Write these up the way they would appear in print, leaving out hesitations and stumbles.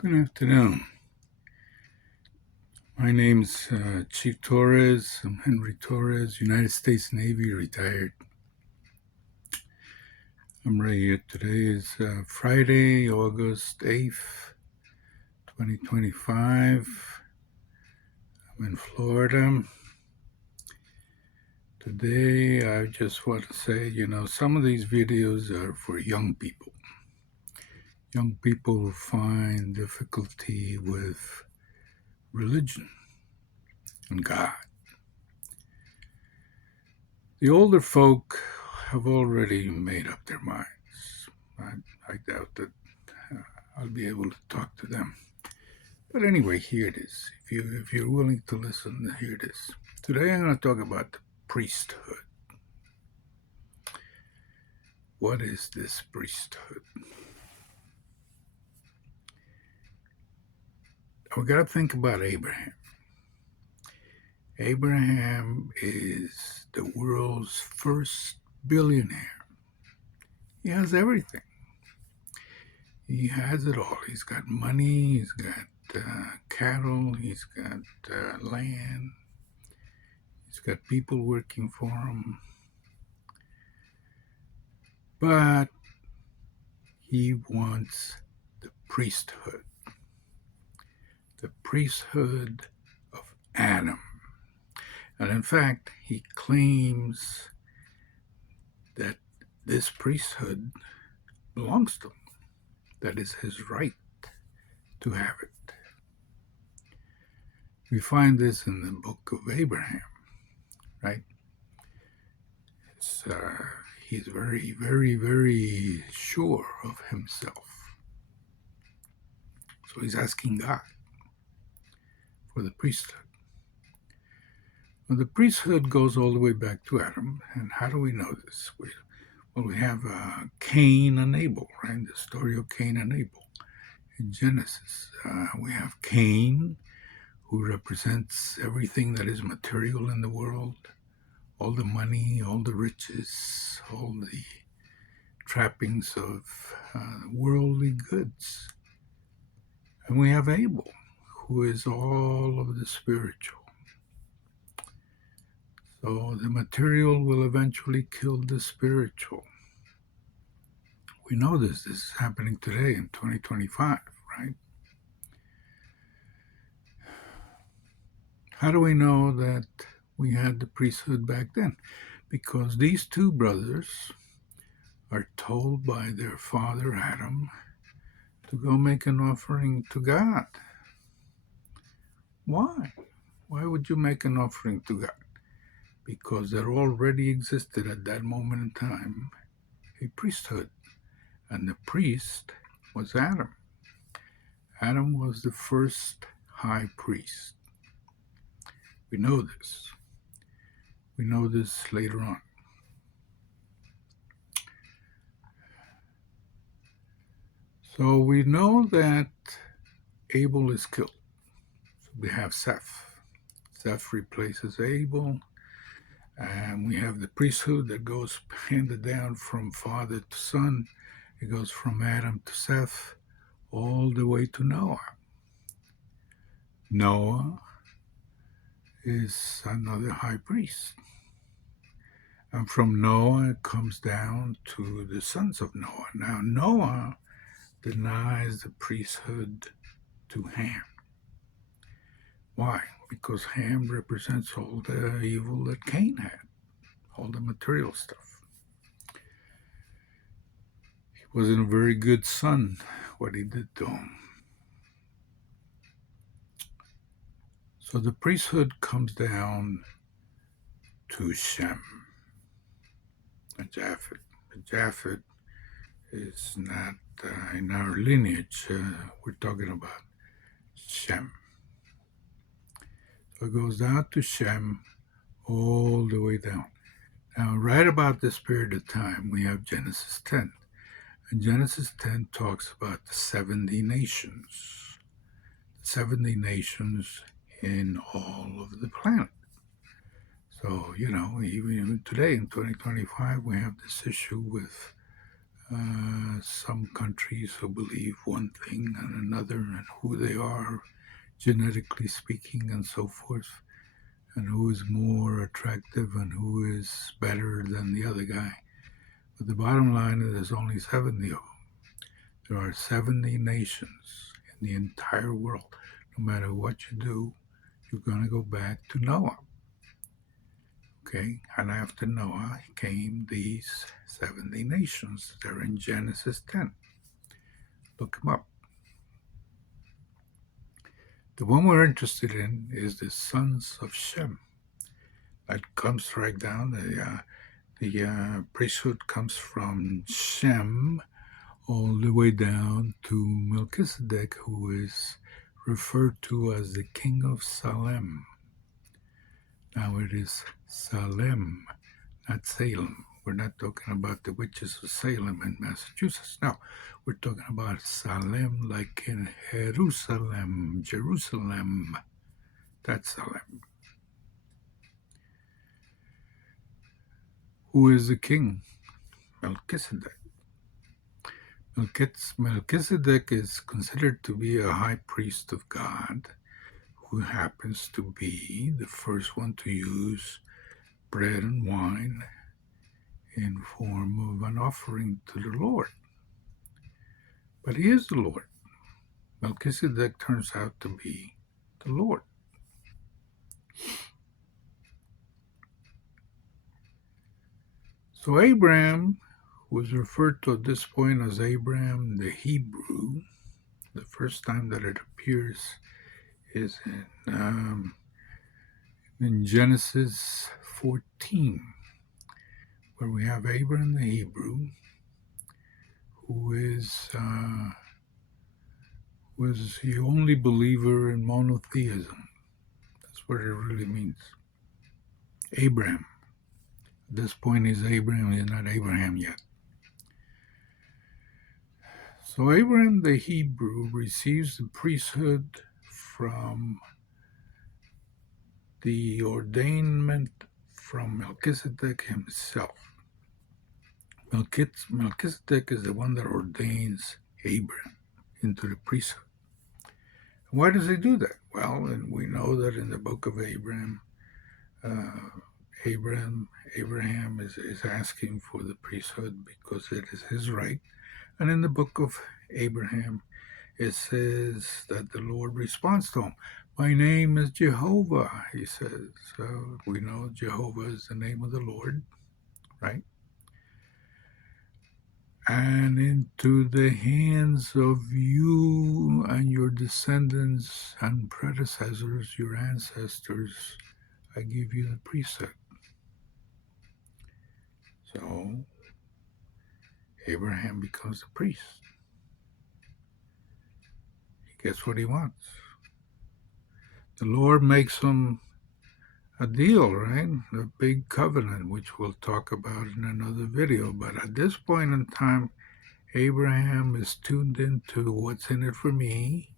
Good afternoon. My name's Chief Torres. I'm Henry Torres, United States Navy, retired. I'm right here. Today is Friday, August 8th, 2025. I'm in Florida. Today, I just want to say, some of these videos are for young people. Young people who find difficulty with religion and God. The older folk have already made up their minds. I doubt that I'll be able to talk to them. But anyway, here it is. If you're willing to listen, here it is. Today I'm going to talk about the priesthood. What is this priesthood? We got to think about Abraham. Abraham is the world's first billionaire. He has everything. He has it all. He's got money, he's got cattle, he's got land, he's got people working for him. But he wants the priesthood of Adam. And in fact, he claims that this priesthood belongs to him. That is his right to have it. We find this in the book of Abraham, right? He's very, very, very sure of himself. So he's asking God for the priesthood. Well, the priesthood goes all the way back to Adam. And how do we know this? We have Cain and Abel, right? The story of Cain and Abel in Genesis. We have Cain, who represents everything that is material in the world, all the money, all the riches, all the trappings of worldly goods. And we have Abel, who is all of the spiritual. So the material will eventually kill the spiritual. We know this. This is happening today in 2025, right? How do we know that we had the priesthood back then? Because these two brothers are told by their father Adam to go make an offering to God. Why? Why would you make an offering to God? Because there already existed at that moment in time a priesthood, and the priest was Adam. Adam was the first high priest. We know this. We know this later on. So we know that Abel is killed. So we have Seth. Seth replaces Abel. And we have the priesthood that goes handed down from father to son. It goes from Adam to Seth, all the way to Noah. Noah is another high priest. And from Noah, it comes down to the sons of Noah. Now, Noah denies the priesthood to Ham. Why? Because Ham represents all the evil that Cain had, all the material stuff. He wasn't a very good son, what he did to him. So the priesthood comes down to Shem and Japheth. Japheth is not in our lineage. We're talking about Shem. So it goes down to Shem all the way down. Now, right about this period of time, we have Genesis 10. And Genesis 10 talks about the 70 nations. 70 nations in all of the planet. So, even today in 2025, we have this issue with some countries who believe one thing and another, and who they are genetically speaking and so forth, and who is more attractive and who is better than the other guy. But the bottom line is there's only 70 of them. There are 70 nations in the entire world. No matter what you do, you're going to go back to Noah. Okay, and after Noah came these 70 nations. They're in Genesis 10. Look them up. The one we're interested in is the sons of Shem. That comes right down. The priesthood comes from Shem all the way down to Melchizedek, who is referred to as the king of Salem. Now it is Salem, not Salem. We're not talking about the witches of Salem in Massachusetts. No, we're talking about Salem like in Jerusalem. That's Salem. Who is the king? Melchizedek. Melchizedek is considered to be a high priest of God, who happens to be the first one to use bread and wine in form of an offering to the Lord. But he is the Lord. Melchizedek turns out to be the Lord. So Abraham was referred to at this point as Abraham the Hebrew. The first time that it appears is in Genesis 14, where we have Abraham the Hebrew, who was the only believer in monotheism. That's what it really means. Abraham. At this point, he's Abraham. He's not Abraham yet. So Abraham the Hebrew receives the priesthood from the ordainment from Melchizedek himself. Melchizedek is the one that ordains Abraham into the priesthood. Why does he do that? Well, and we know that in the book of Abraham, Abraham is asking for the priesthood because it is his right. And in the book of Abraham, it says that the Lord responds to him. My name is Jehovah, he says. So we know Jehovah is the name of the Lord, right? And into the hands of you and your descendants and predecessors, your ancestors, I give you the priesthood. So Abraham becomes the priest. He gets what he wants. The Lord makes him a deal, right? A big covenant, which we'll talk about in another video. But at this point in time, Abraham is tuned into what's in it for me,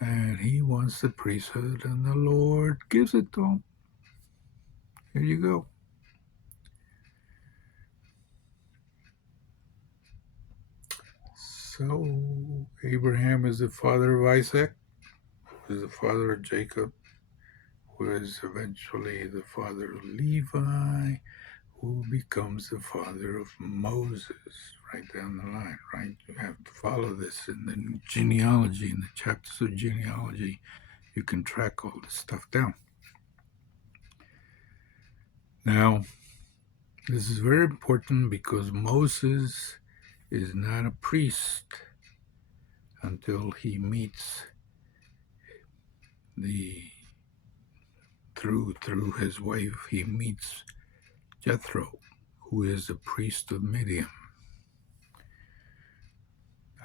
and he wants the priesthood, and the Lord gives it to him. Here you go. So Abraham is the father of Isaac, who is the father of Jacob, who is eventually the father of Levi, who becomes the father of Moses, right down the line, right? You have to follow this in the genealogy, in the chapters of genealogy. You can track all this stuff down. Now, this is very important because Moses is not a priest until he meets through his wife, he meets Jethro, who is the priest of Midian.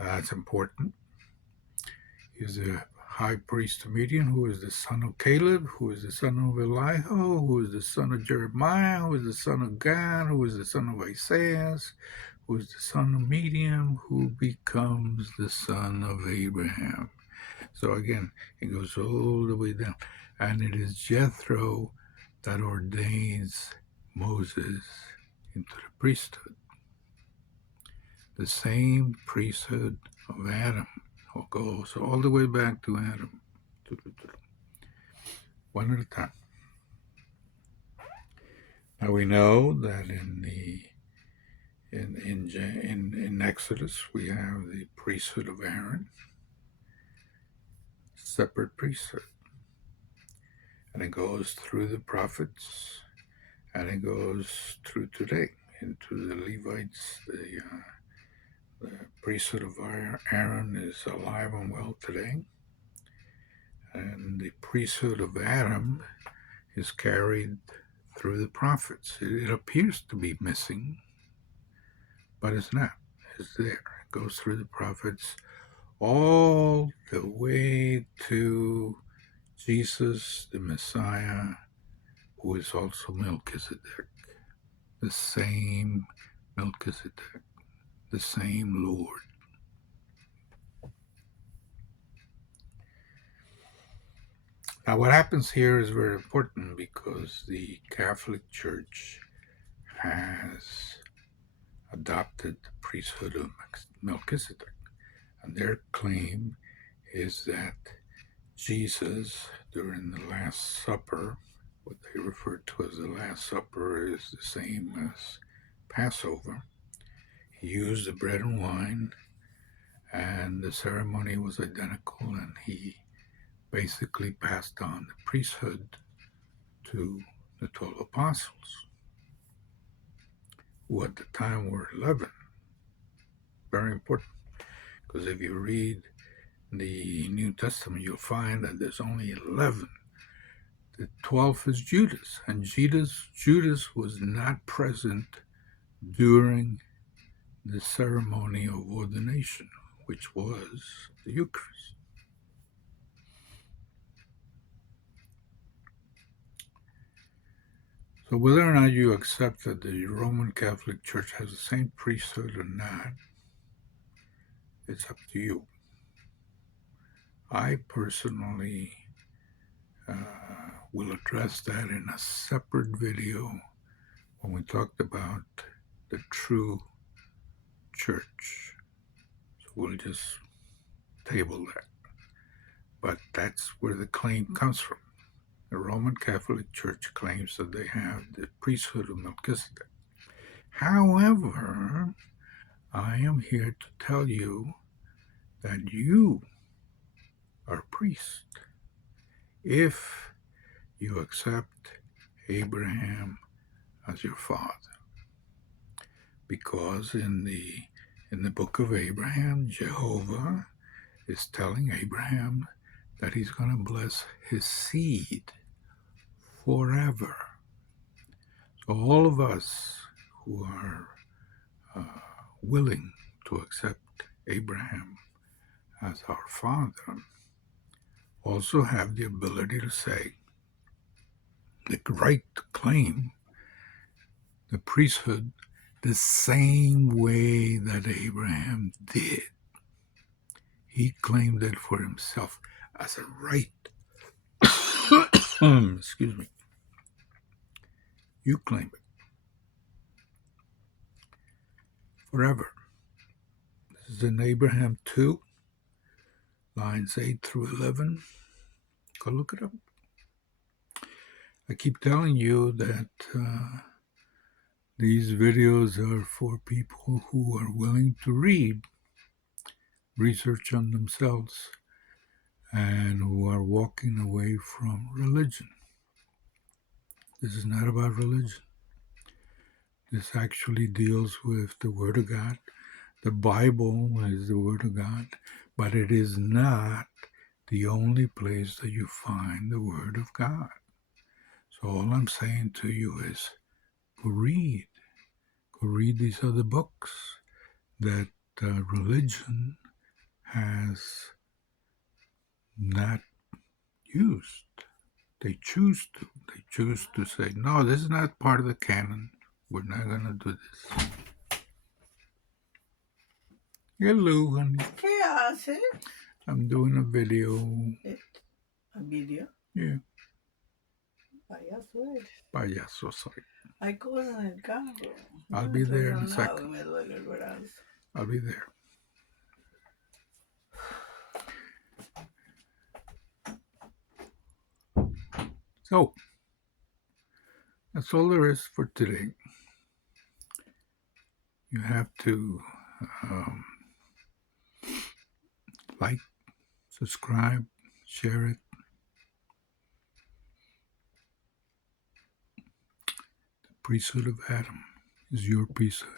That's important. He's the high priest of Midian, who is the son of Caleb, who is the son of Elihu, who is the son of Jeremiah, who is the son of Gad, who is the son of Isaiah, who is the son of Midian, who becomes the son of Abraham. So again, it goes all the way down. And it is Jethro that ordains Moses into the priesthood. The same priesthood of Adam goes all the way back to Adam. One at a time. Now we know that in Exodus we have the priesthood of Aaron, separate priesthood, and it goes through the prophets, and it goes through today into the Levites. The priesthood of Aaron is alive and well today, and the priesthood of Adam is carried through the prophets. It appears to be missing, but it's not. It's there. It goes through the prophets all the way to Jesus, the Messiah, who is also Melchizedek, the same Melchizedek, the same Lord. Now, what happens here is very important because the Catholic Church has adopted the priesthood of Melchizedek, and their claim is that Jesus, during the Last Supper, what they refer to as the Last Supper is the same as Passover. He used the bread and wine, and the ceremony was identical, and he basically passed on the priesthood to the 12 apostles, who at the time were 11. Very important, because if you read the New Testament, you'll find that there's only 11. The 12th is Judas, and Judas was not present during the ceremony of ordination, which was the Eucharist. So whether or not you accept that the Roman Catholic Church has the same priesthood or not, it's up to you. I personally will address that in a separate video when we talked about the true church. So we'll just table that. But that's where the claim comes from. The Roman Catholic Church claims that they have the priesthood of Melchizedek. However, I am here to tell you that you are a priest if you accept Abraham as your father. Because in the book of Abraham, Jehovah is telling Abraham that he's going to bless his seed forever. So all of us who are willing to accept Abraham as our father also have the ability to say, the right to claim the priesthood the same way that Abraham did. He claimed it for himself as a right. Excuse me. You claim it forever. This is in Abraham 2, lines 8 through 11. Go look it up. I keep telling you that these videos are for people who are willing to read, research on themselves, and who are walking away from religion. This is not about religion. This actually deals with the Word of God. The Bible is the Word of God, but it is not the only place that you find the Word of God. So all I'm saying to you is, go read these other books that religion has not used. They choose to say, no, this is not part of the canon. We're not going to do this. Hello, honey. ¿Qué hace? I'm doing a video. ¿A video? Yeah. Payaso eres. Payaso soy. Hay cosas en el carro. I'll be there in a second. Me duele el brazo. I'll be there. So, that's all there is for today. You have to like, subscribe, share it. The Priesthood of Adam is your priesthood.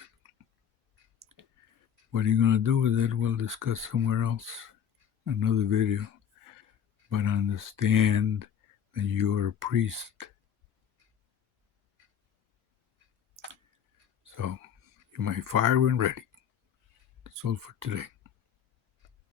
What are you going to do with it, we'll discuss somewhere else, another video. But understand that you're a priest. So, you may fire when ready. That's all for today.